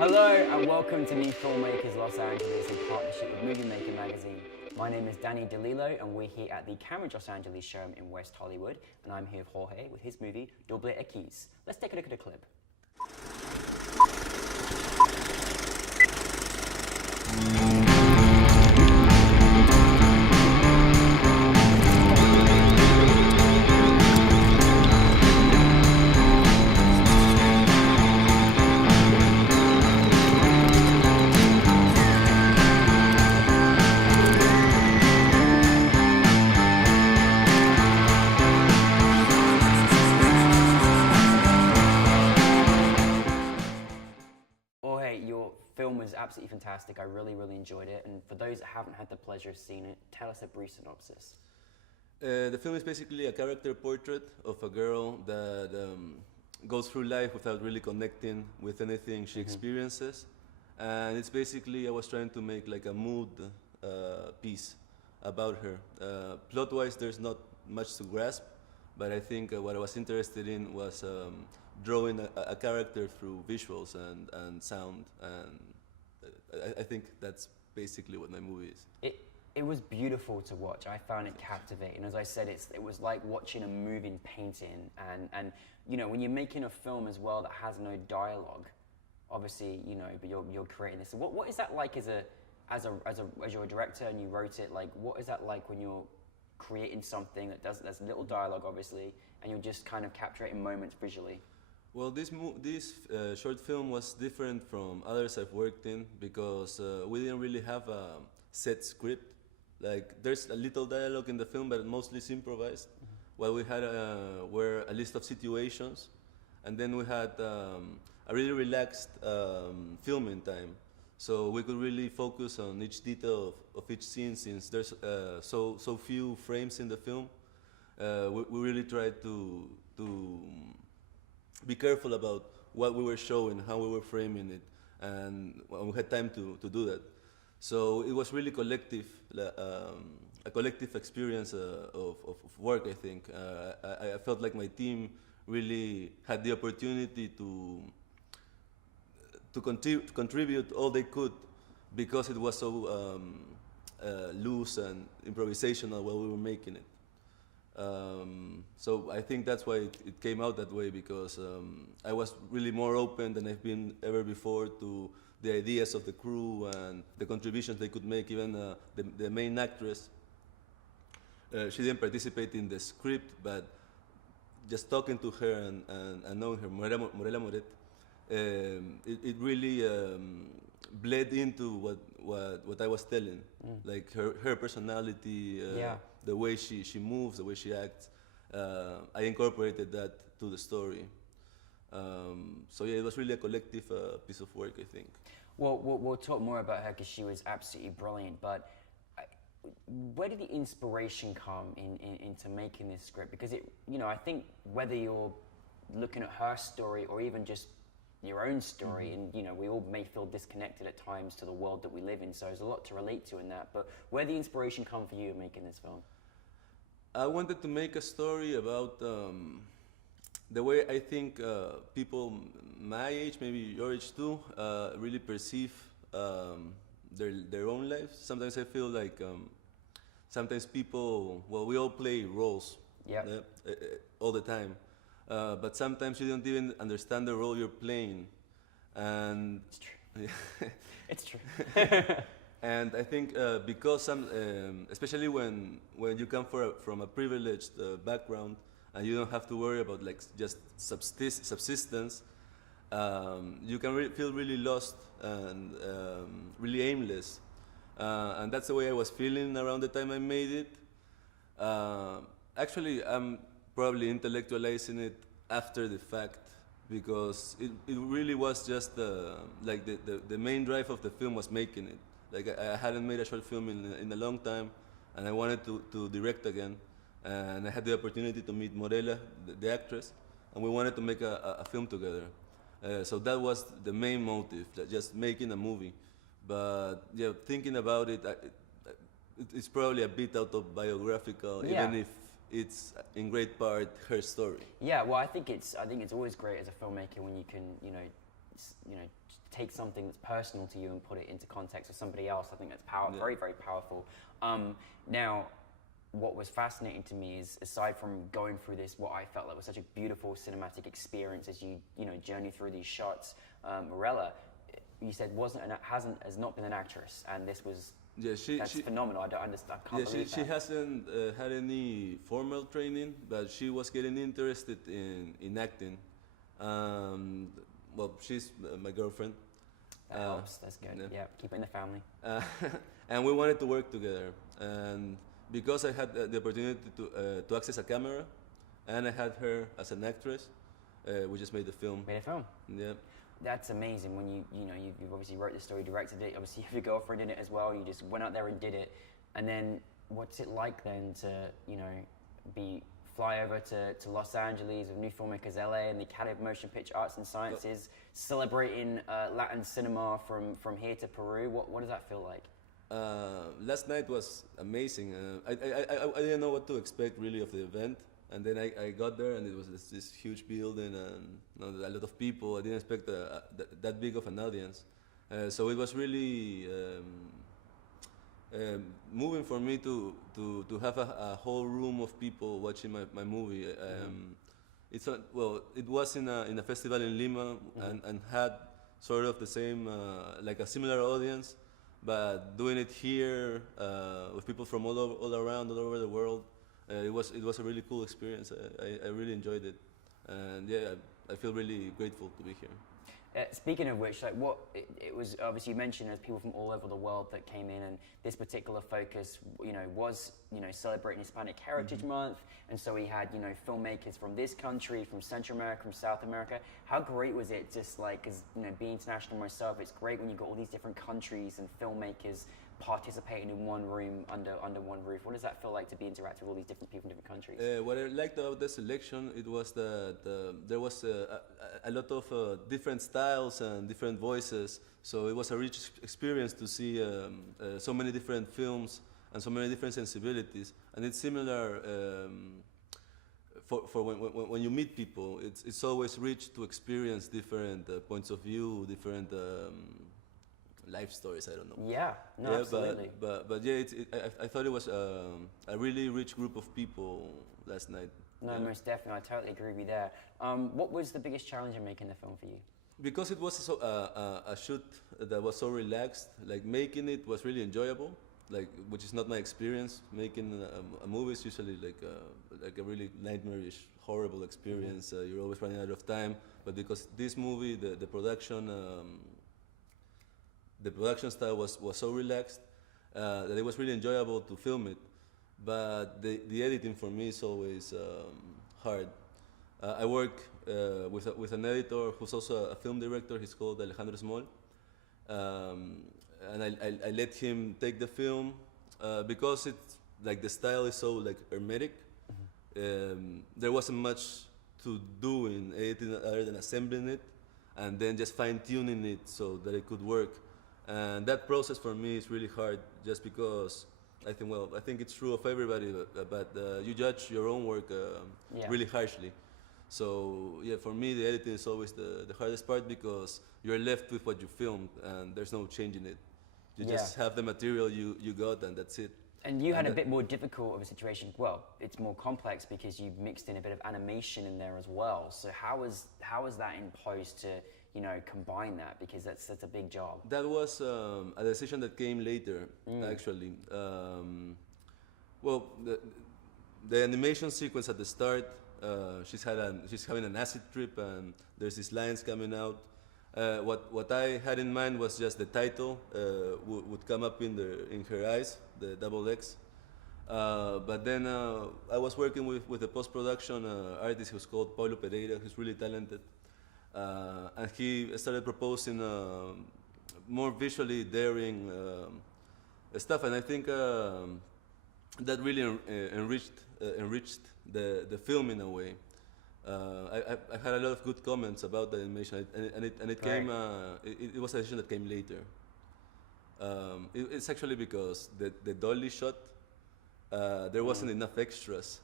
Hello and welcome to NewFilmmakers Los Angeles in partnership with Movie Maker magazine. My name is Danny DeLillo and we're here at the Camera Los Angeles showroom in West Hollywood, and I'm here with Jorge with his movie Doble X. Let's take a look at a clip. Your film was absolutely fantastic. I really enjoyed it. And for those that haven't had the pleasure of seeing it, tell us a brief synopsis. The film is basically a character portrait of a girl that goes through life without really connecting with anything she experiences. And it's basically, I was trying to make like a mood piece about her. Plot-wise, there's not much to grasp, but I think what I was interested in was drawing a character through visuals and sound, and I think that's basically what my movie is. It was beautiful to watch. I found it captivating. As I said, it was like watching a moving painting, and you know, when you're making a film as well that has no dialogue, obviously, you know, but you're creating this. What is that like as you're a director and you wrote it? Like, what is that like when you're creating something that's little dialogue, obviously, and you're just kind of capturing moments visually? Well, this short film was different from others I've worked in because we didn't really have a set script. Like, there's a little dialogue in the film, but mostly it's improvised. What we had were a list of situations, and then we had a really relaxed filming time. So we could really focus on each detail of each scene, since there's so few frames in the film. We really tried to be careful about what we were showing, how we were framing it, and we had time to do that. So it was really collective, a collective experience of work, I think. I felt like my team really had the opportunity to contribute all they could, because it was so loose and improvisational while we were making it. So I think that's why it came out that way, because I was really more open than I've been ever before to the ideas of the crew and the contributions they could make. Even the main actress, she didn't participate in the script, but just talking to her and knowing her, Morela Moret, it really bled into what I was telling, like her personality, the way she moves, the way she acts. I incorporated that to the story. So yeah, it was really a collective piece of work, I think. Well, we'll talk more about her because she was absolutely brilliant. But where did the inspiration come into making this script? Because I think whether you're looking at her story or even just your own story, and we all may feel disconnected at times to the world that we live in, so there's a lot to relate to in that. But where did the inspiration come for you in making this film? I wanted to make a story about the way I think people my age, maybe your age too, really perceive their own lives. Sometimes I feel like sometimes people, well, we all play roles all the time. But sometimes you don't even understand the role you're playing, and it's true. It's true. And I think because especially when you come from a privileged background and you don't have to worry about like just subsistence, you can feel really lost and really aimless, and that's the way I was feeling around the time I made it. Actually, I'm probably intellectualizing it after the fact, because it really was just like the main drive of the film was making it. Like I hadn't made a short film in a long time, and I wanted to direct again, and I had the opportunity to meet Morela, the actress, and we wanted to make a film together. So that was the main motive, just making a movie. But yeah, thinking about it, it's probably a bit autobiographical, even if it's in great part her story. Yeah, well, I think it's always great as a filmmaker when you can, take something that's personal to you and put it into context with somebody else. I think that's Yeah. very, very powerful. Now, what was fascinating to me is, aside from going through this, what I felt like was such a beautiful cinematic experience as you journey through these shots. Morella, you said has not been an actress, and this was that's phenomenal. I don't understand. I can't believe she that. hasn't had any formal training, but she was getting interested in acting. Well, she's my girlfriend. That helps. That's good. Yeah, keep it in the family. And we wanted to work together. And because I had the opportunity to access a camera, and I had her as an actress, we just made the film. Made a film. Yeah. That's amazing when you obviously wrote the story, directed it, obviously you have your girlfriend in it as well, you just went out there and did it. And then what's it like then to, fly over to Los Angeles with New Filmmakers LA and the Academy of Motion Picture Arts and Sciences, celebrating Latin cinema from here to Peru? What does that feel like? Last night was amazing. I didn't know what to expect really of the event. And then I got there, and it was this huge building and a lot of people. I didn't expect that big of an audience. So it was really moving for me to have a whole room of people watching my movie. It was in a festival in Lima, and had sort of the same, like a similar audience, but doing it here with people from all over the world. It was a really cool experience. I really enjoyed it, and yeah, I feel really grateful to be here. Speaking of which, like it was obviously you mentioned there's people from all over the world that came in, and this particular focus, was celebrating Hispanic Heritage Month, and so we had filmmakers from this country, from Central America, from South America. How great was it? Just like, because being international myself, it's great when you got all these different countries and filmmakers participating in one room under one roof. What does that feel like to be interacting with all these different people in different countries? What I liked about the selection, it was that there was a lot of different styles and different voices. So it was a rich experience to see so many different films and so many different sensibilities. And it's similar for when you meet people. It's always rich to experience different points of view, different life stories. I don't know. Yeah, no, absolutely. But yeah, I thought it was a really rich group of people last night. No, most definitely. I totally agree with you there. What was the biggest challenge in making the film for you? Because it was a shoot that was so relaxed, like making it was really enjoyable, like which is not my experience. Making a movie is usually like a really nightmarish, horrible experience. You're always running out of time. But because this movie, the production style was so relaxed that it was really enjoyable to film it. But the editing for me is always hard. I work with an editor who's also a film director. He's called Alejandro Small. And I let him take the film because it's like the style is so like hermetic. There wasn't much to do in editing other than assembling it and then just fine-tuning it so that it could work. And that process for me is really hard, just because I think it's true of everybody, but you judge your own work really harshly. So yeah, for me the editing is always the hardest part, because you're left with what you filmed and there's no changing it. You just have the material you got, and that's it. And you had a bit more difficult of a situation. Well, it's more complex because you mixed in a bit of animation in there as well. So how was that in post to combine that, because that's a big job? That was a decision that came later, actually. Well, the animation sequence at the start, she's having an acid trip, and there's these lines coming out. What I had in mind was just the title would come up in her eyes, the double X. But then I was working with a post-production artist who's called Paulo Pereira, who's really talented. And he started proposing more visually daring stuff, and I think that really enriched the film in a way. I had a lot of good comments about the animation, and it came. It was a decision that came later. It's actually because the dolly shot, there wasn't enough extras,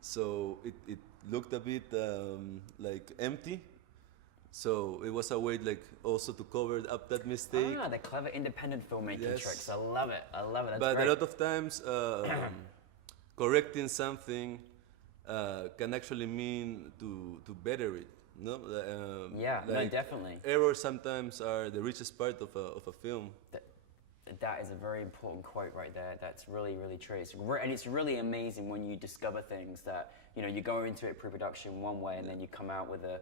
so it looked a bit like empty. So it was a way like also to cover up that mistake. Ah, the clever independent filmmaking Yes. tricks. I love it. I love it. That's But great. a lot of times, correcting something can actually mean to better it. No? Yeah, no, like definitely. Errors sometimes are the richest part of a film. That is a very important quote right there. That's really, really true. And it's really amazing when you discover things that, you know, you go into it pre-production one way and then you come out with a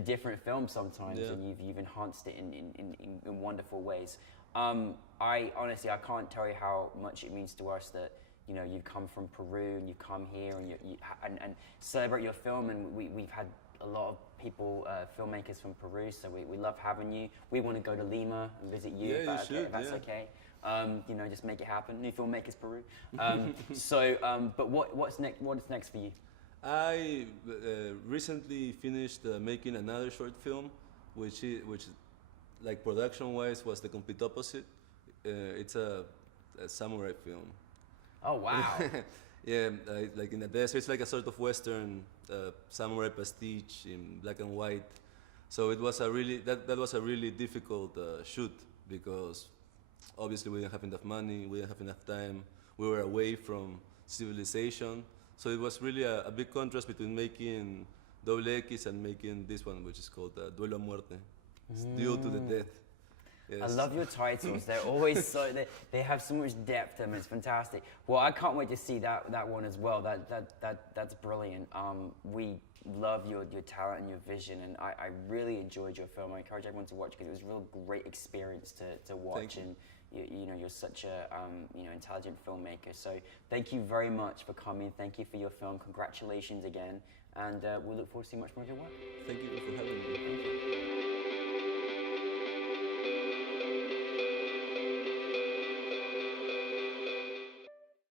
different film sometimes, and you've enhanced it in wonderful ways. I honestly, I can't tell you how much it means to us that, you know, you've come from Peru and you've come here and celebrate your film, and we've had a lot of people, filmmakers from Peru, so we love having you. We want to go to Lima and visit you, Yeah, if that's okay. You know, just make it happen. New Filmmakers Peru. But what's next? What is next for you? I recently finished making another short film, which like production-wise was the complete opposite. It's a samurai film. Oh wow! Yeah, like in the desert, it's like a sort of Western samurai pastiche in black and white. So it was a really that was a really difficult shoot because obviously we didn't have enough money, we didn't have enough time, we were away from civilization. So it was really a big contrast between making Double X and making this one, which is called Duelo a Muerte. It's Duel to the Death. Yes. I love your titles. They're always so they have so much depth to them. It's fantastic. Well, I can't wait to see that one as well. That's brilliant. We love your talent and your vision, and I really enjoyed your film. I encourage everyone to watch because it was a real great experience to watch. And you know, you're such a you know, intelligent filmmaker. So thank you very much for coming. Thank you for your film. Congratulations again, and we look forward to seeing much more of your work. Thank you for having me.